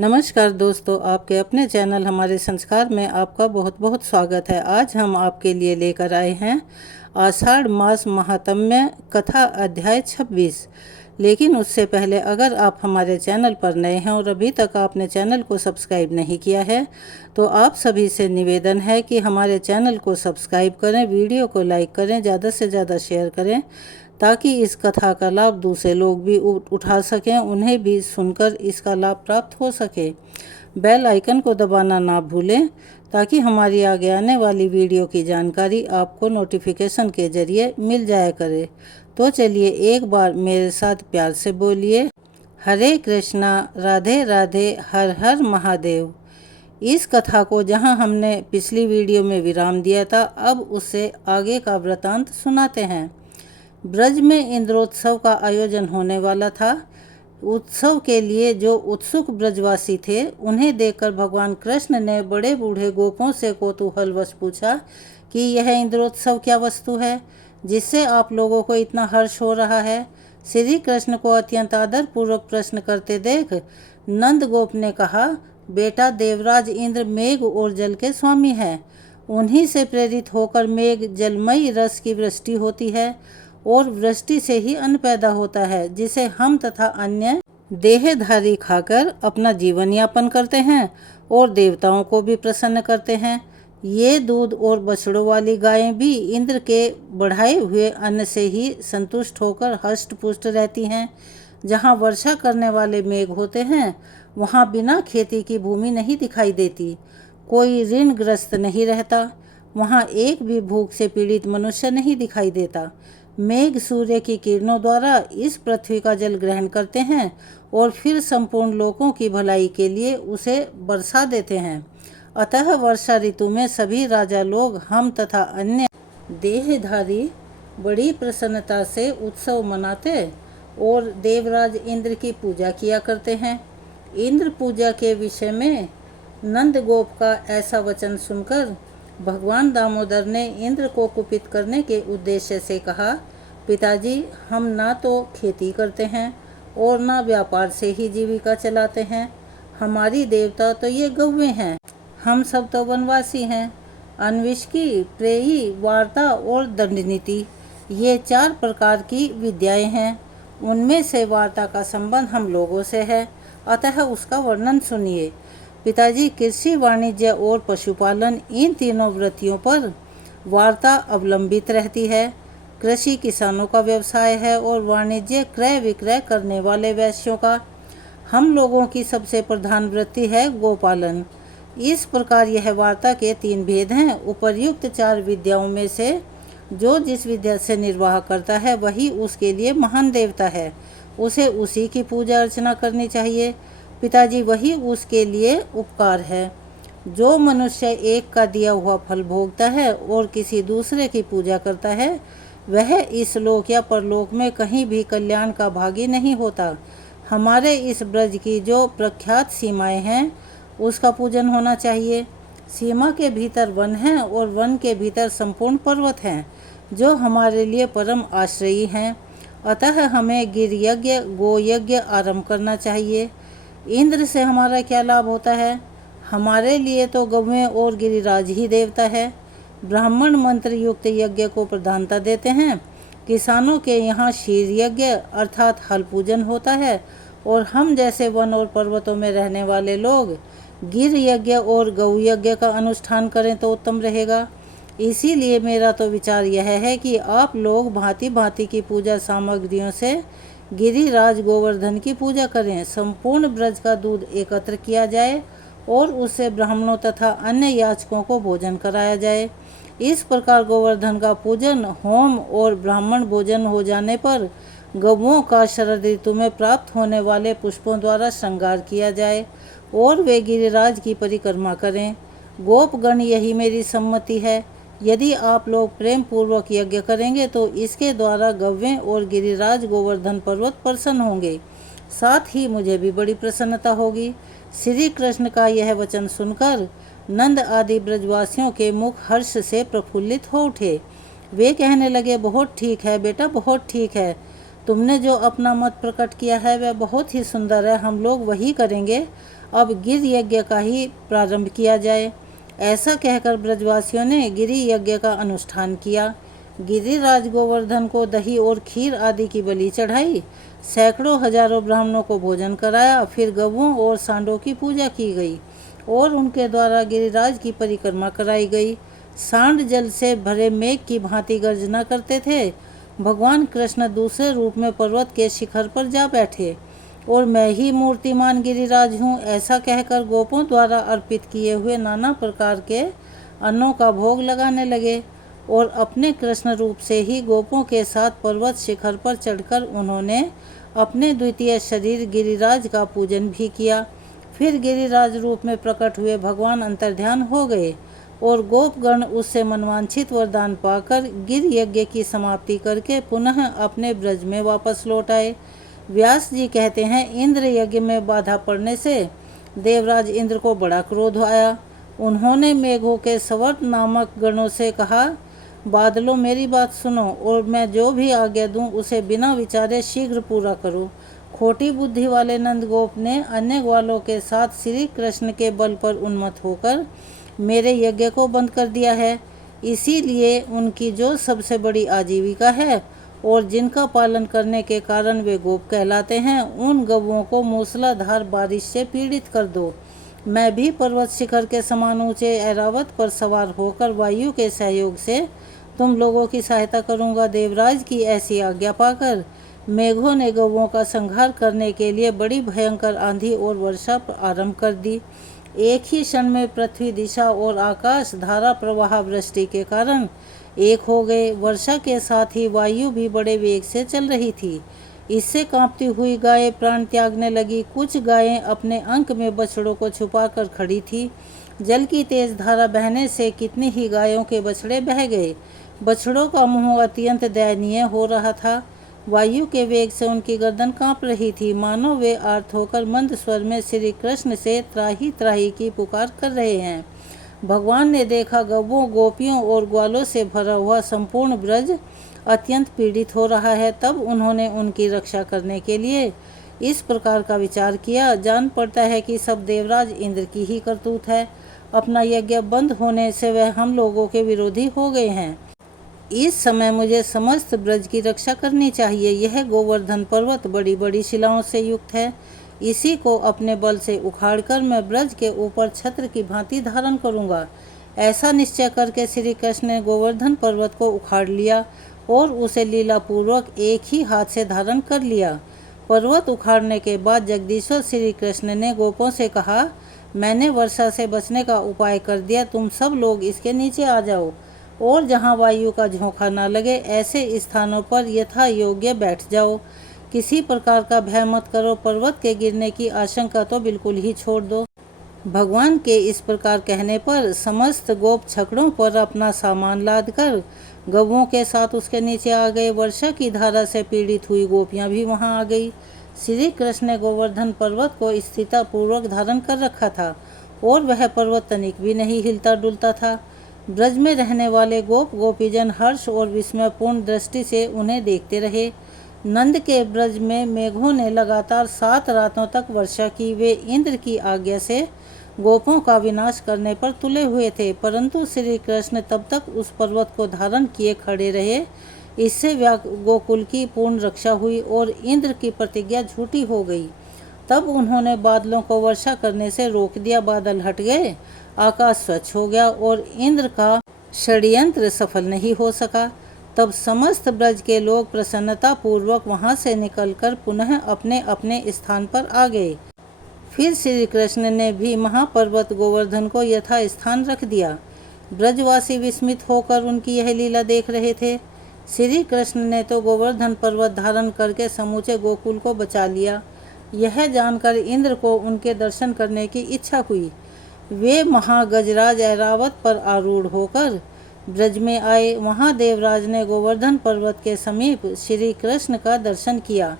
नमस्कार दोस्तों, आपके अपने चैनल हमारे संस्कार में आपका बहुत बहुत स्वागत है। आज हम आपके लिए लेकर आए हैं आषाढ़ मास महात्म्य कथा अध्याय 26। लेकिन उससे पहले अगर आप हमारे चैनल पर नए हैं और अभी तक आपने चैनल को सब्सक्राइब नहीं किया है तो आप सभी से निवेदन है कि हमारे चैनल को सब्सक्राइब करें, वीडियो को लाइक करें, ज़्यादा से ज़्यादा शेयर करें ताकि इस कथा का लाभ दूसरे लोग भी उठा सकें, उन्हें भी सुनकर इसका लाभ प्राप्त हो सके। बेल आइकन को दबाना ना भूलें ताकि हमारी आगे आने वाली वीडियो की जानकारी आपको नोटिफिकेशन के जरिए मिल जाया करे। तो चलिए एक बार मेरे साथ प्यार से बोलिए, हरे कृष्णा, राधे राधे, हर हर महादेव। इस कथा को जहां हमने पिछली वीडियो में विराम दिया था, अब उससे आगे का वृतांत सुनाते हैं। ब्रज में इंद्रोत्सव का आयोजन होने वाला था। उत्सव के लिए जो उत्सुक ब्रजवासी थे उन्हें देखकर भगवान कृष्ण ने बड़े बूढ़े गोपों से कौतूहलवश पूछा कि यह इंद्रोत्सव क्या वस्तु है जिससे आप लोगों को इतना हर्ष हो रहा है। श्री कृष्ण को अत्यंत आदर पूर्वक प्रश्न करते देख नंद गोप ने कहा, बेटा, देवराज इंद्र मेघ और जल के स्वामी हैं। उन्हीं से प्रेरित होकर मेघ जलमयी रस की वृष्टि होती है और वृष्टि से ही अन्न पैदा होता है जिसे हम तथा अन्य देहधारी खाकर अपना जीवन यापन करते हैं और देवताओं को भी प्रसन्न करते हैं। ये दूध और बछड़ों वाली गायें भी इंद्र के बढ़ाए हुए अन्न से ही संतुष्ट होकर हष्ट पुष्ट रहती हैं। जहाँ वर्षा करने वाले मेघ होते हैं वहाँ बिना खेती की भूमि नहीं दिखाई देती, कोई ऋणग्रस्त नहीं रहता, वहाँ एक भी भूख से पीड़ित मनुष्य नहीं दिखाई देता। मेघ सूर्य की किरणों द्वारा इस पृथ्वी का जल ग्रहण करते हैं और फिर संपूर्ण लोगों की भलाई के लिए उसे बरसा देते हैं। अतः वर्षा ऋतु में सभी राजा लोग, हम तथा अन्य देहधारी बड़ी प्रसन्नता से उत्सव मनाते और देवराज इंद्र की पूजा किया करते हैं। इंद्र पूजा के विषय में नंद गोप का ऐसा वचन सुनकर भगवान दामोदर ने इंद्र को कुपित करने के उद्देश्य से कहा, पिताजी, हम ना तो खेती करते हैं और ना व्यापार से ही जीविका चलाते हैं। हमारी देवता तो ये गौवें हैं। हम सब तो वनवासी हैं। अन्विष्की, प्रेयी, वार्ता और दंडनीति, ये 4 प्रकार की विद्याएं हैं। उनमें से वार्ता का संबंध हम लोगों से है, अतः उसका वर्णन सुनिए। पिताजी, कृषि, वाणिज्य और पशुपालन, इन तीनों वृत्तियों पर वार्ता अवलंबित रहती है। कृषि किसानों का व्यवसाय है और वाणिज्य क्रय विक्रय करने वाले वैश्यों का। हम लोगों की सबसे प्रधान वृत्ति है गोपालन। इस प्रकार यह वार्ता के 3 भेद हैं। उपर्युक्त 4 विद्याओं में से जो जिस विद्या से निर्वाह करता है वही उसके लिए महान देवता है, उसे उसी की पूजा अर्चना करनी चाहिए। पिताजी, वही उसके लिए उपकार है। जो मनुष्य एक का दिया हुआ फल भोगता है और किसी दूसरे की पूजा करता है वह इस लोक या परलोक में कहीं भी कल्याण का भागी नहीं होता। हमारे इस ब्रज की जो प्रख्यात सीमाएं हैं उसका पूजन होना चाहिए। सीमा के भीतर वन है और वन के भीतर संपूर्ण पर्वत हैं जो हमारे लिए परम आश्रयी हैं। अतः हमें गिर यज्ञ, गो यज्ञ आरंभ करना चाहिए। इंद्र से हमारा क्या लाभ होता है? हमारे लिए तो गौवें और गिरिराज ही देवता है। ब्राह्मण मंत्र युक्त यज्ञ को प्रधानता देते हैं। किसानों के यहाँ क्षीर यज्ञ अर्थात हल पूजन होता है और हम जैसे वन और पर्वतों में रहने वाले लोग गिर यज्ञ और गौ यज्ञ का अनुष्ठान करें तो उत्तम रहेगा। इसीलिए मेरा तो विचार यह है कि आप लोग भांति भांति की पूजा सामग्रियों से गिरिराज गोवर्धन की पूजा करें। संपूर्ण ब्रज का दूध एकत्र किया जाए और उससे ब्राह्मणों तथा अन्य याचकों को भोजन कराया जाए। इस प्रकार गोवर्धन का पूजन, होम और ब्राह्मण भोजन हो जाने पर गौओं का शरद ऋतु में प्राप्त होने वाले पुष्पों द्वारा श्रृंगार किया जाए और वे गिरिराज की परिक्रमा करें। गोपगण, यही मेरी सम्मति है। यदि आप लोग प्रेम पूर्वक यज्ञ करेंगे तो इसके द्वारा गौवें और गिरिराज गोवर्धन पर्वत प्रसन्न होंगे, साथ ही मुझे भी बड़ी प्रसन्नता होगी। श्री कृष्ण का यह वचन सुनकर नंद आदि ब्रजवासियों के मुख हर्ष से प्रफुल्लित हो उठे। वे कहने लगे, बहुत ठीक है बेटा, बहुत ठीक है। तुमने जो अपना मत प्रकट किया है वह बहुत ही सुंदर है। हम लोग वही करेंगे। अब गिर यज्ञ का ही प्रारंभ किया जाए। ऐसा कहकर ब्रजवासियों ने गिरि यज्ञ का अनुष्ठान किया। गिरिराज गोवर्धन को दही और खीर आदि की बलि चढ़ाई, सैकड़ों हजारों ब्राह्मणों को भोजन कराया, फिर गवों और सांडों की पूजा की गई और उनके द्वारा गिरिराज की परिक्रमा कराई गई। सांड जल से भरे मेघ की भांति गर्जना करते थे। भगवान कृष्ण दूसरे रूप में पर्वत के शिखर पर जा बैठे और मैं ही मूर्तिमान गिरिराज हूँ, ऐसा कहकर गोपों द्वारा अर्पित किए हुए नाना प्रकार के अन्नों का भोग लगाने लगे और अपने कृष्ण रूप से ही गोपों के साथ पर्वत शिखर पर चढ़कर उन्होंने अपने द्वितीय शरीर गिरिराज का पूजन भी किया। फिर गिरिराज रूप में प्रकट हुए भगवान अंतर्ध्यान हो गए और गोपगण उससे मनवांछित वरदान पाकर गिर यज्ञ की समाप्ति करके पुनः अपने ब्रज में वापस लौट आए। व्यास जी कहते हैं, इंद्र यज्ञ में बाधा पड़ने से देवराज इंद्र को बड़ा क्रोध आया। उन्होंने मेघों के सवर्त नामक गणों से कहा, बादलों मेरी बात सुनो और मैं जो भी आज्ञा दूं उसे बिना विचारे शीघ्र पूरा करो। खोटी बुद्धि वाले नंदगोप ने अन्य ग्वालों के साथ श्री कृष्ण के बल पर उन्मत्त होकर मेरे यज्ञ को बंद कर दिया है। इसीलिए उनकी जो सबसे बड़ी आजीविका है और जिनका पालन करने के कारण वे गोप कहलाते हैं, उन गवों को मूसलाधार बारिश से पीड़ित कर दो। मैं भी पर्वत शिखर के समान ऊंचे ऐरावत पर सवार होकर वायु के सहयोग से तुम लोगों की सहायता करूंगा। देवराज की ऐसी आज्ञा पाकर मेघों ने गवों का संहार करने के लिए बड़ी भयंकर आंधी और वर्षा आरंभ कर दी। एक ही क्षण में पृथ्वी दिशा और आकाश धारा प्रवाह वृष्टि के कारण एक हो गए। वर्षा के साथ ही वायु भी बड़े वेग से चल रही थी। इससे कांपती हुई गायें प्राण त्यागने लगी। कुछ गायें अपने अंक में बछड़ों को छुपाकर खड़ी थी। जल की तेज धारा बहने से कितनी ही गायों के बछड़े बह गए। बछड़ों का मुंह अत्यंत दयनीय हो रहा था। वायु के वेग से उनकी गर्दन कांप रही थी, मानो वे आर्त होकर मंद स्वर में श्री कृष्ण से त्राही त्राही की पुकार कर रहे हैं। भगवान ने देखा गवों, गोपियों और ग्वालों से भरा हुआ संपूर्ण ब्रज अत्यंत पीड़ित हो रहा है। तब उन्होंने उनकी रक्षा करने के लिए इस प्रकार का विचार किया। जान पड़ता है कि सब देवराज इंद्र की ही करतूत है। अपना यज्ञ बंद होने से वह हम लोगों के विरोधी हो गए हैं। इस समय मुझे समस्त ब्रज की रक्षा करनी चाहिए। यह गोवर्धन पर्वत बड़ी बड़ी शिलाओं से युक्त है। इसी को अपने बल से उखाड़कर मैं ब्रज के ऊपर छत्र की भांति धारण करूंगा। ऐसा निश्चय करके श्री कृष्ण ने गोवर्धन पर्वत को उखाड़ लिया और उसे लीलापूर्वक एक ही हाथ से धारण कर लिया। पर्वत उखाड़ने के बाद जगदीश्वर श्री कृष्ण ने गोपों से कहा, मैंने वर्षा से बचने का उपाय कर दिया। तुम सब लोग इसके नीचे आ जाओ और जहाँ वायु का झोंका न लगे ऐसे स्थानों पर यथा योग्य बैठ जाओ। किसी प्रकार का भय मत करो। पर्वत के गिरने की आशंका तो बिल्कुल ही छोड़ दो। भगवान के इस प्रकार कहने पर समस्त गोप छकड़ों पर अपना सामान लादकर गवों के साथ उसके नीचे आ गए। वर्षा की धारा से पीड़ित हुई गोपियां भी वहां आ गई। श्री कृष्ण ने गोवर्धन पर्वत को स्थिरतापूर्वक धारण कर रखा था और वह पर्वत तनिक भी नहीं हिलता डुलता था। ब्रज में रहने वाले गोप गोपीजन हर्ष और विस्मयपूर्ण दृष्टि से उन्हें देखते रहे। नंद के ब्रज में मेघों ने लगातार 7 रातों तक वर्षा की। वे इंद्र की आज्ञा से गोपों का विनाश करने पर तुले हुए थे, परंतु श्री कृष्ण तब तक उस पर्वत को धारण किए खड़े रहे। इससे गोकुल की पूर्ण रक्षा हुई और इंद्र की प्रतिज्ञा झूठी हो गई। तब उन्होंने बादलों को वर्षा करने से रोक दिया। बादल हट गए, आकाश स्वच्छ हो गया और इंद्र का षड्यंत्र सफल नहीं हो सका। तब समस्त ब्रज के लोग प्रसन्नता पूर्वक वहां से निकलकर पुनः अपने अपने स्थान पर आ गए। फिर श्री कृष्ण ने भी महापर्वत गोवर्धन को यथा स्थान रख दिया। ब्रजवासी विस्मित होकर उनकी यह लीला देख रहे थे। श्री कृष्ण ने तो गोवर्धन पर्वत धारण करके समूचे गोकुल को बचा लिया। यह जानकर इंद्र को उनके दर्शन करने की इच्छा हुई। वे महागजराज ऐरावत पर आरूढ़ होकर ब्रज में आए। वहां देवराज ने गोवर्धन पर्वत के समीप श्री कृष्ण का दर्शन किया।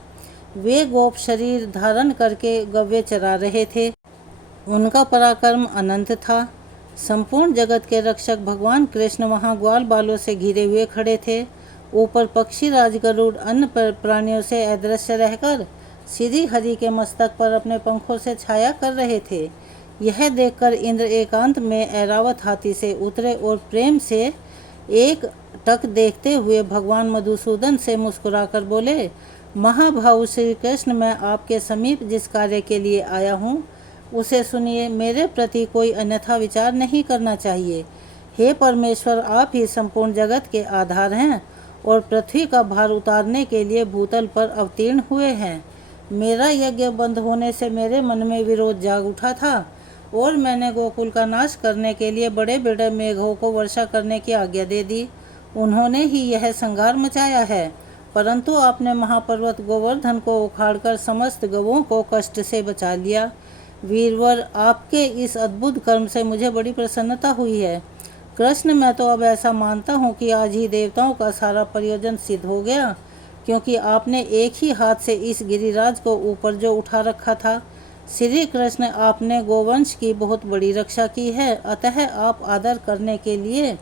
वे गोप शरीर धारण करके गव्य चरा रहे थे। उनका पराक्रम अनंत था। संपूर्ण जगत के रक्षक भगवान कृष्ण वहां ग्वाल बालों से घिरे हुए खड़े थे। ऊपर पक्षी राज गरुड़ अन्य प्राणियों से अदृश्य रहकर श्री हरि के मस्तक पर अपने पंखों से छाया कर रहे थे। यह देखकर इंद्र एकांत में ऐरावत हाथी से उतरे और प्रेम से एक टक देखते हुए भगवान मधुसूदन से मुस्कुराकर बोले, महाभाव श्री कृष्ण, मैं आपके समीप जिस कार्य के लिए आया हूँ उसे सुनिए। मेरे प्रति कोई अन्यथा विचार नहीं करना चाहिए। हे परमेश्वर, आप ही संपूर्ण जगत के आधार हैं और पृथ्वी का भार उतारने के लिए भूतल पर अवतीर्ण हुए हैं। मेरा यज्ञ बंद होने से मेरे मन में विरोध जाग उठा था और मैंने गोकुल का नाश करने के लिए बड़े बड़े मेघों को वर्षा करने की आज्ञा दे दी। उन्होंने ही यह संहार मचाया है, परंतु आपने महापर्वत गोवर्धन को उखाड़कर समस्त गवों को कष्ट से बचा लिया। वीरवर, आपके इस अद्भुत कर्म से मुझे बड़ी प्रसन्नता हुई है। कृष्ण, मैं तो अब ऐसा मानता हूँ कि आज ही देवताओं का सारा प्रयोजन सिद्ध हो गया, क्योंकि आपने एक ही हाथ से इस गिरिराज को ऊपर जो उठा रखा था। श्री कृष्ण, आपने गोवंश की बहुत बड़ी रक्षा की है, अतः आप आदर करने के लिए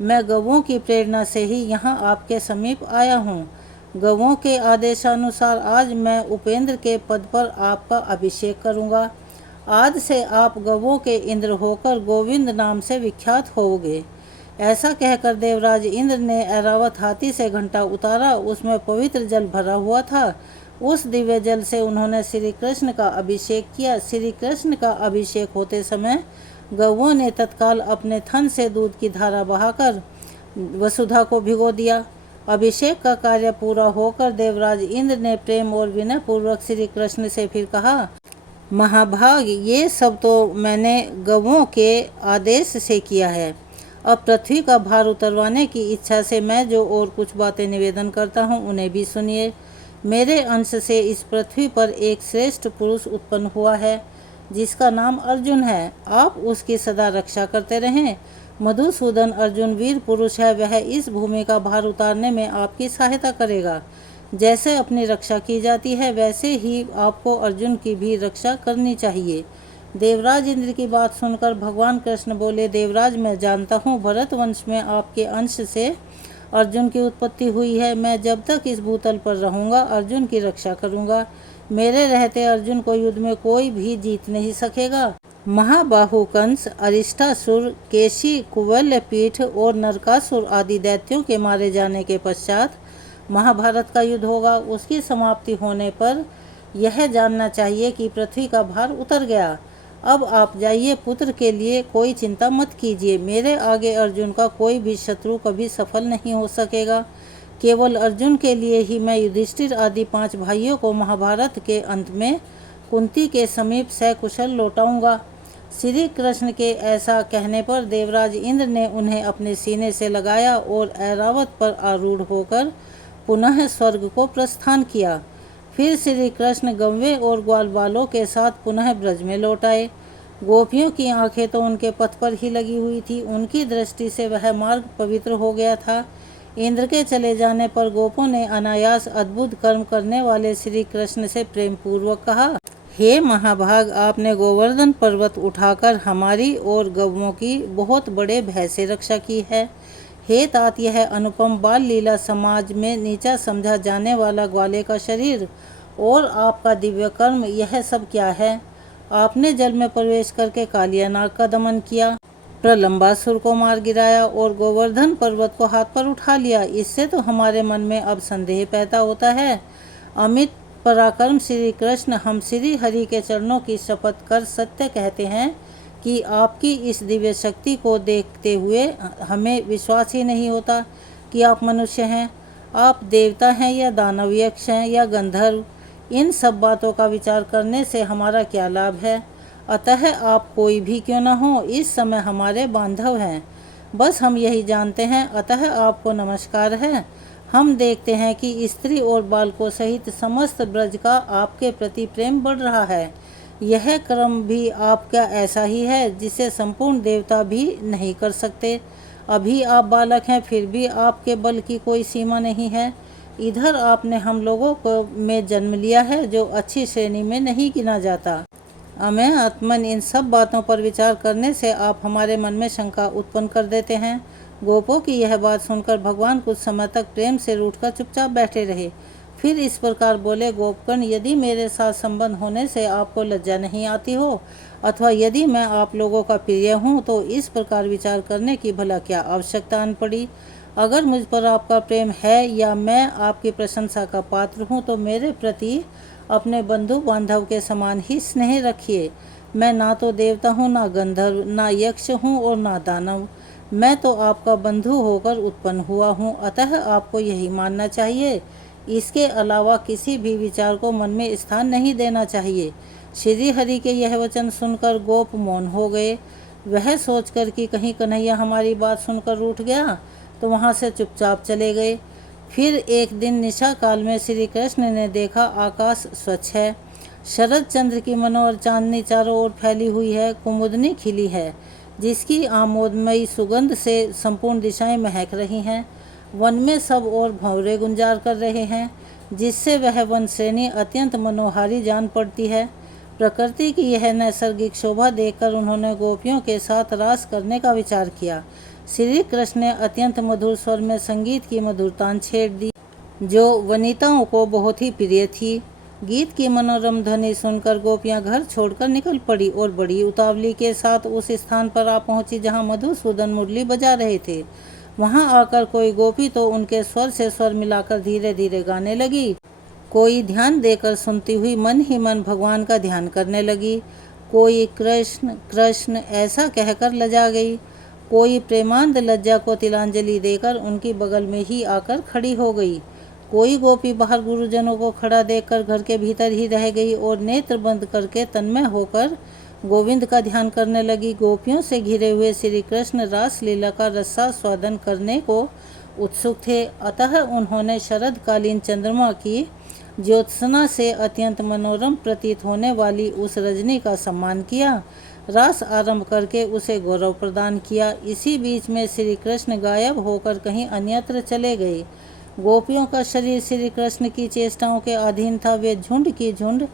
मैं गवों की प्रेरणा से ही यहाँ आपके समीप आया हूँ। गवों के आदेशानुसार आज मैं उपेंद्र के पद पर आपका अभिषेक करूँगा। आज से आप गवों के इंद्र होकर गोविंद नाम से विख्यात होोगे। ऐसा कहकर देवराज इंद्र ने ऐरावत हाथी से घंटा उतारा, उसमें पवित्र जल भरा हुआ था। उस दिव्य जल से उन्होंने श्री कृष्ण का अभिषेक किया। श्री कृष्ण का अभिषेक होते समय गौओं ने तत्काल अपने थन से दूध की धारा बहाकर वसुधा को भिगो दिया। अभिषेक का कार्य पूरा होकर देवराज इंद्र ने प्रेम और विनय पूर्वक श्री कृष्ण से फिर कहा, महाभाग, ये सब तो मैंने गौओं के आदेश से किया है। अब पृथ्वी का भार उतरवाने की इच्छा से मैं जो और कुछ बातें निवेदन करता हूँ उन्हें भी सुनिए। मेरे अंश से इस पृथ्वी पर एक श्रेष्ठ पुरुष उत्पन्न हुआ है जिसका नाम अर्जुन है। आप उसकी सदा रक्षा करते रहें। मधुसूदन अर्जुन वीर पुरुष है, वह इस भूमि का भार उतारने में आपकी सहायता करेगा। जैसे अपनी रक्षा की जाती है वैसे ही आपको अर्जुन की भी रक्षा करनी चाहिए। देवराज इंद्र की बात सुनकर भगवान कृष्ण बोले, देवराज, मैं जानता हूँ भरत वंश में आपके अंश से अर्जुन की उत्पत्ति हुई है। मैं जब तक इस भूतल पर रहूँगा अर्जुन की रक्षा करूँगा। मेरे रहते अर्जुन को युद्ध में कोई भी जीत नहीं सकेगा। महाबाहु कंस, अरिष्टासुर, केशी, कुवलयपीठ और नरकासुर आदि दैत्यों के मारे जाने के पश्चात महाभारत का युद्ध होगा। उसकी समाप्ति होने पर यह जानना चाहिए कि पृथ्वी का भार उतर गया। अब आप जाइए, पुत्र के लिए कोई चिंता मत कीजिए। मेरे आगे अर्जुन का कोई भी शत्रु कभी सफल नहीं हो सकेगा। केवल अर्जुन के लिए ही मैं युधिष्ठिर आदि 5 भाइयों को महाभारत के अंत में कुंती के समीप सकुशल लौटाऊंगा। श्री कृष्ण के ऐसा कहने पर देवराज इंद्र ने उन्हें अपने सीने से लगाया और ऐरावत पर आरूढ़ होकर पुनः स्वर्ग को प्रस्थान किया। फिर श्री कृष्ण गौवें और ग्वाल बालों के साथ पुनः ब्रज में लौट आए। गोपियों की आंखें तो उनके पथ पर ही लगी हुई थी। उनकी दृष्टि से वह मार्ग पवित्र हो गया था। इंद्र के चले जाने पर गोपों ने अनायास अद्भुत कर्म करने वाले श्री कृष्ण से प्रेम पूर्वक कहा, हे महाभाग, आपने गोवर्धन पर्वत उठाकर हमारी और गौओं की बहुत बड़े भय से रक्षा की है। हे तात, यह अनुपम बाल लीला समाज में नीचा समझा जाने वाला ग्वाले का शरीर और आपका दिव्य कर्म, यह सब क्या है? आपने जल में प्रवेश करके कालियानाग का दमन किया, प्रलंबासुर को मार गिराया और गोवर्धन पर्वत को हाथ पर उठा लिया। इससे तो हमारे मन में अब संदेह पैदा होता है। अमित पराक्रम श्री कृष्ण, हम श्री हरि के चरणों की शपथ कर सत्य कहते हैं कि आपकी इस दिव्य शक्ति को देखते हुए हमें विश्वास ही नहीं होता कि आप मनुष्य हैं। आप देवता हैं या दानव, यक्ष हैं या गंधर्व, इन सब बातों का विचार करने से हमारा क्या लाभ है। अतः आप कोई भी क्यों न हो, इस समय हमारे बांधव हैं। बस हम यही जानते हैं, अतः आपको नमस्कार है। हम देखते हैं कि स्त्री और बालकों सहित समस्त ब्रज का आपके प्रति प्रेम बढ़ रहा है। यह क्रम भी आपका ऐसा ही है जिसे संपूर्ण देवता भी नहीं कर सकते। अभी आप बालक हैं, फिर भी आपके बल की कोई सीमा नहीं है। इधर आपने हम लोगों को में जन्म लिया है जो अच्छी श्रेणी में नहीं गिना जाता। अमें आत्मन, इन सब बातों पर विचार करने से आप हमारे मन में शंका उत्पन्न कर देते हैं। गोपों की यह बात सुनकर भगवान कुछ समय तक प्रेम से रूठकर चुपचाप बैठे रहे। फिर इस प्रकार बोले, गोपकर्ण, यदि मेरे साथ संबंध होने से आपको लज्जा नहीं आती हो, अथवा यदि मैं आप लोगों का प्रिय हूँ, तो इस प्रकार विचार करने की भला क्या आवश्यकता आन पड़ी। अगर मुझ पर आपका प्रेम है या मैं आपकी प्रशंसा का पात्र हूँ, तो मेरे प्रति अपने बंधु बांधव के समान ही स्नेह रखिए। मैं ना तो देवता हूँ, ना गंधर्व, ना यक्ष हूँ और ना दानव। मैं तो आपका बंधु होकर उत्पन्न हुआ हूँ, अतः आपको यही मानना चाहिए। इसके अलावा किसी भी विचार को मन में स्थान नहीं देना चाहिए। श्री हरि के यह वचन सुनकर गोप मौन हो गए। वह सोचकर कि कहीं कन्हैया हमारी बात सुनकर रूठ गया, तो वहाँ से चुपचाप चले गए। फिर एक दिन निशा काल में श्री कृष्ण ने देखा, आकाश स्वच्छ है, शरद चंद्र की मनोहर चांदनी चारों ओर फैली हुई है, कुमुदनी खिली है, जिसकी आमोदमयी सुगंध से संपूर्ण दिशाएं महक रही हैं। वन में सब ओर भंवरे गुंजार कर रहे हैं, जिससे वह वन श्रेणी अत्यंत मनोहारी जान पड़ती है। प्रकृति की यह नैसर्गिक शोभा देखकर उन्होंने गोपियों के साथ रास करने का विचार किया। श्री कृष्ण ने अत्यंत मधुर स्वर में संगीत की मधुरता छेड़ दी, जो वनिताओं को बहुत ही प्रिय थी। गीत की मनोरम ध्वनि सुनकर गोपियां घर छोड़कर निकल पड़ी और बड़ी उतावली के साथ उस स्थान पर आ पहुंची जहां मधुसूदन मुरली बजा रहे थे। वहां आकर कोई गोपी तो उनके स्वर से स्वर मिलाकर धीरे धीरे गाने लगी, कोई ध्यान देकर सुनती हुई मन ही मन भगवान का ध्यान करने लगी, कोई कृष्ण कृष्ण ऐसा कहकर लजा गई, कोई प्रेमांध लज्जा को तिलांजलि देकर उनकी बगल में ही आकर खड़ी हो गई, कोई गोपी बाहर गुरुजनों को खड़ा देखकर घर के भीतर ही रह गई और नेत्र बंद करके तन्मय होकर गोविंद का ध्यान करने लगी। गोपियों से घिरे हुए श्री कृष्ण रास लीला का रसास्वादन करने को उत्सुक थे, अतः उन्होंने शरदकालीन चंद्रमा की ज्योत्सना से अत्यंत मनोरम प्रतीत होने वाली उस रजनी का सम्मान किया, रास आरंभ करके उसे गौरव प्रदान किया। इसी बीच में श्री कृष्ण गायब होकर कहीं अन्यत्र चले गए। गोपियों का शरीर श्री कृष्ण की चेष्टाओं के अधीन था। वे झुंड की झुंड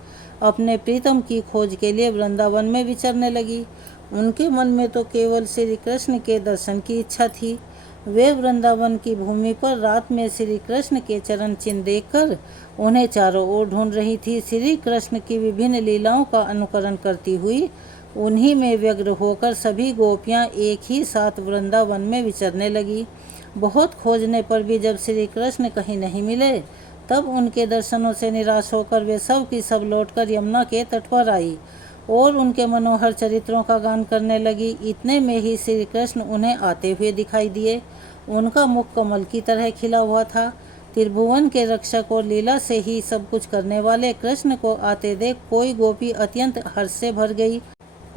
अपने प्रीतम की खोज के लिए वृंदावन में विचरने लगी। उनके मन में तो केवल श्री कृष्ण के दर्शन की इच्छा थी। वे वृंदावन की भूमि पर रात में श्री कृष्ण के चरण चिन्ह देखकर उन्हें चारों ओर ढूंढ रही थी। श्री कृष्ण की विभिन्न लीलाओं का अनुकरण करती हुई उन्हीं में व्यग्र होकर सभी गोपियां एक ही साथ वृंदावन में विचरने लगी। बहुत खोजने पर भी जब श्री कृष्ण कहीं नहीं मिले, तब उनके दर्शनों से निराश होकर वे सब की सब लौटकर यमुना के तट पर आई और उनके मनोहर चरित्रों का गान करने लगी। इतने में ही श्री कृष्ण उन्हें आते हुए दिखाई दिए। उनका मुख कमल की तरह खिला हुआ था। त्रिभुवन के रक्षक और लीला से ही सब कुछ करने वाले कृष्ण को आते देख कोई गोपी अत्यंत हर्ष से भर गई।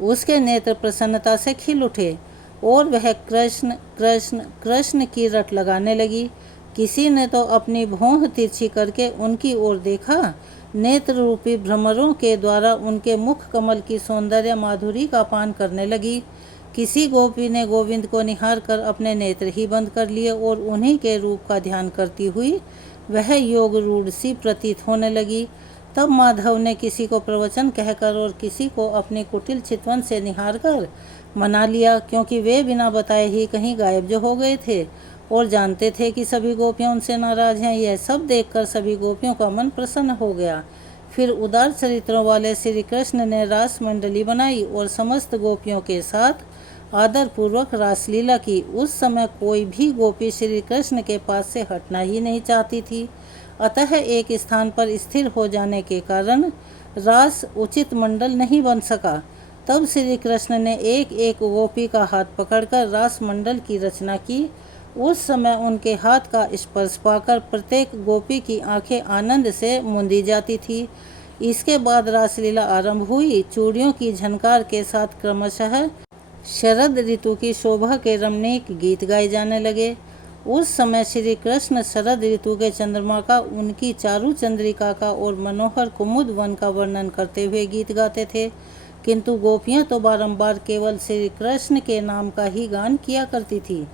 उसके नेत्र प्रसन्नता से खिल उठे और वह कृष्ण कृष्ण कृष्ण की रट लगाने लगी। किसी ने तो अपनी भौं तिरछी करके उनकी ओर देखा, नेत्र रूपी भ्रमरों के द्वारा उनके मुख कमल की सौंदर्य माधुरी का पान करने लगी। किसी गोपी ने गोविंद को निहार कर अपने नेत्र ही बंद कर लिए और उन्हीं के रूप का ध्यान करती हुई वह योग रूढ़ सी प्रतीत होने लगी। तब माधव ने किसी को प्रवचन कहकर और किसी को अपनी कुटिल चितवन से निहार कर मना लिया, क्योंकि वे बिना बताए ही कहीं गायब जो हो गए थे और जानते थे कि सभी गोपियां उनसे नाराज हैं। यह सब देखकर सभी गोपियों का मन प्रसन्न हो गया। फिर उदार चरित्रों वाले श्री कृष्ण ने रास मंडली बनाई और समस्त गोपियों के साथ आदर पूर्वक रासलीला की। उस समय कोई भी गोपी श्री कृष्ण के पास से हटना ही नहीं चाहती थी, अतः एक स्थान पर स्थिर हो जाने के कारण रास उचित मंडल नहीं बन सका। तब श्री कृष्ण ने एक एक गोपी का हाथ पकड़कर रास मंडल की रचना की। उस समय उनके हाथ का स्पर्श पाकर प्रत्येक गोपी की आंखें आनंद से मूंदी जाती थी। इसके बाद रासलीला आरंभ हुई। चूड़ियों की झनकार के साथ क्रमशः शरद ऋतु की शोभा के रमणीक गीत गाए जाने लगे। उस समय श्री कृष्ण शरद ऋतु के चंद्रमा का, उनकी चारु चंद्रिका का और मनोहर कुमुद वन का वर्णन करते हुए गीत गाते थे, किंतु गोपियां तो बारंबार केवल श्री कृष्ण के नाम का ही गान किया करती थी।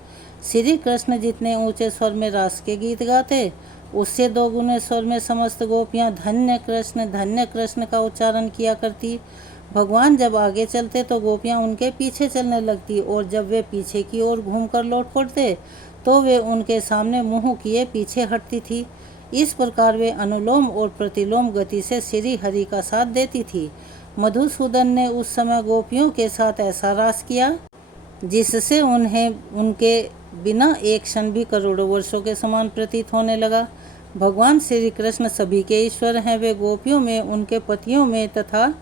श्री कृष्ण जितने ऊंचे स्वर में रास के गीत गाते, उससे दोगुने स्वर में समस्त गोपियां धन्य कृष्ण का उच्चारण किया करती। भगवान जब आगे चलते तो गोपियां उनके पीछे चलने लगती और जब वे पीछे की ओर घूमकर लौट पड़ते तो वे उनके सामने मुंह किए पीछे हटती थी। इस प्रकार वे अनुलोम और प्रतिलोम गति से श्री हरि का साथ देती थी। मधुसूदन ने उस समय गोपियों के साथ ऐसा रास किया जिससे उन्हें उनके बिना एक क्षण भी करोड़ों वर्षों के समान प्रतीत होने लगा। भगवान श्री कृष्ण सभी के ईश्वर हैं। वे गोपियों में, उनके पतियों में तथा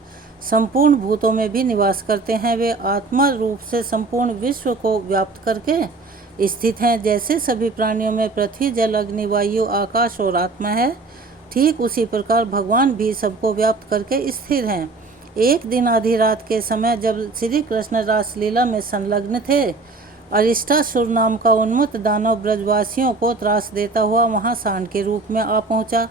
संपूर्ण भूतों में भी निवास करते हैं। वे आत्मा रूप से संपूर्ण विश्व को व्याप्त करके स्थित हैं। जैसे सभी प्राणियों में पृथ्वी, जल, अग्नि, वायु, आकाश और आत्मा है, ठीक उसी प्रकार भगवान भी सबको व्याप्त करके स्थिर हैं। एक दिन आधी रात के समय जब श्री कृष्ण रासलीला में संलग्न थे, अरिष्टासुर नाम का उन्मत्त दानव ब्रजवासियों को त्रास देता हुआ वहां सांड के रूप में आ पहुंचा।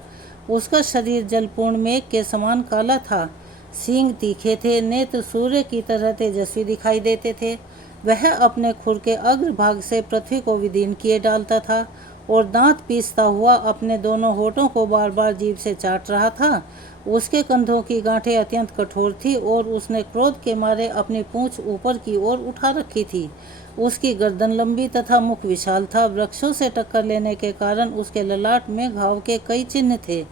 उसका शरीर जलपूर्ण मेघ के समान काला था, सींग तीखे थे, नेत्र सूर्य की तरह तेजस्वी दिखाई देते थे। वह अपने खुर के अग्रभाग से पृथ्वी को विदीर्ण किए डालता था और दांत पीसता हुआ अपने दोनों होठों को बार बार जीभ से चाट रहा था। उसके कंधों की गांठें अत्यंत कठोर थी और उसने क्रोध के मारे अपनी पूंछ ऊपर की ओर उठा रखी थी। उसकी गर्दन लंबी तथा मुख विशाल था। वृक्षों से टक्कर लेने के कारण उसके ललाट में घाव के कई चिन्ह थे।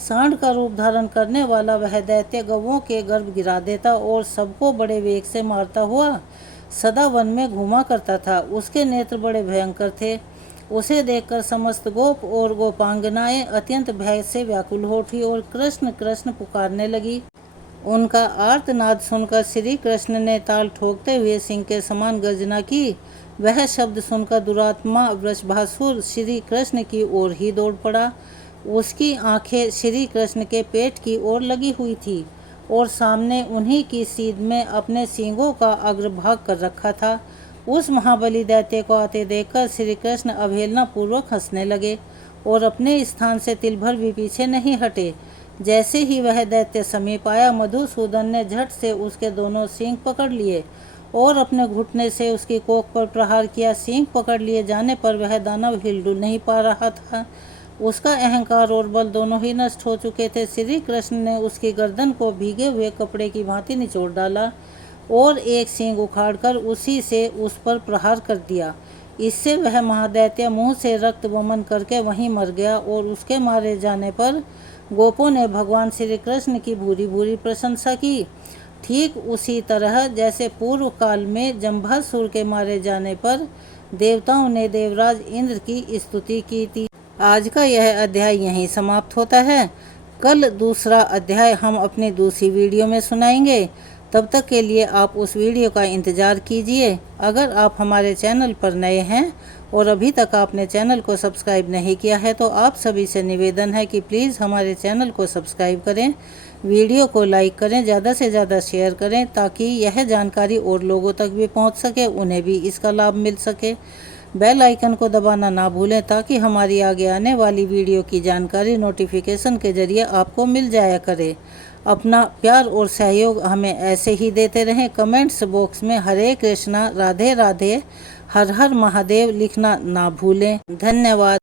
सांड का रूप धारण करने वाला वह दैत्य गौओं के गर्भ गिरा देता और सबको बड़े वेग से मारता हुआ सदा वन में घूमा करता था। उसके नेत्र बड़े भयंकर थे। उसे देखकर समस्त गोप और गोपांगनाएं अत्यंत भय से व्याकुल हो उठी और कृष्ण कृष्ण पुकारने लगी। उनका आर्तनाद सुनकर श्री कृष्ण ने ताल ठोकते हुए सिंह के समान गर्जना की। वह शब्द सुनकर दुरात्मा वृषभासुर श्री कृष्ण की ओर ही दौड़ पड़ा। उसकी आंखें श्री कृष्ण के पेट की ओर लगी हुई थी और सामने उन्हीं की सीध में अपने सींगों का अग्रभाग कर रखा था। उस महाबली दैत्य को आते देखकर श्री कृष्ण अवहेलना पूर्वक हंसने लगे और अपने स्थान से तिल भर भी पीछे नहीं हटे। जैसे ही वह दैत्य समीप आया, मधुसूदन ने झट से उसके दोनों सींग पकड़ लिए और अपने घुटने से उसकी कोख पर प्रहार किया। सींग पकड़ लिए जाने पर वह दानव हिलडुल नहीं पा रहा था। उसका अहंकार और बल दोनों ही नष्ट हो चुके थे। श्री कृष्ण ने उसकी गर्दन को भीगे हुए कपड़े की भांति निचोड़ डाला और एक सींग उखाड़कर उसी से उस पर प्रहार कर दिया। इससे वह महादैत्य मुंह से रक्त वमन करके वहीं मर गया और उसके मारे जाने पर गोपों ने भगवान श्री कृष्ण की भूरी भूरी प्रशंसा की। ठीक उसी तरह जैसे पूर्व काल में जंभासुर के मारे जाने पर देवताओं ने देवराज इंद्र की स्तुति की थी। आज का यह अध्याय यहीं समाप्त होता है। कल दूसरा अध्याय हम अपनी दूसरी वीडियो में सुनाएंगे। तब तक के लिए आप उस वीडियो का इंतज़ार कीजिए। अगर आप हमारे चैनल पर नए हैं और अभी तक आपने चैनल को सब्सक्राइब नहीं किया है तो आप सभी से निवेदन है कि प्लीज़ हमारे चैनल को सब्सक्राइब करें, वीडियो को लाइक करें, ज़्यादा से ज़्यादा शेयर करें ताकि यह जानकारी और लोगों तक भी पहुंच सके, उन्हें भी इसका लाभ मिल सके। बेल आइकन को दबाना ना भूलें ताकि हमारी आगे आने वाली वीडियो की जानकारी नोटिफिकेशन के जरिए आपको मिल जाया करे। अपना प्यार और सहयोग हमें ऐसे ही देते रहें। कमेंट्स बॉक्स में हरे कृष्णा, राधे राधे, हर हर महादेव लिखना ना भूलें। धन्यवाद।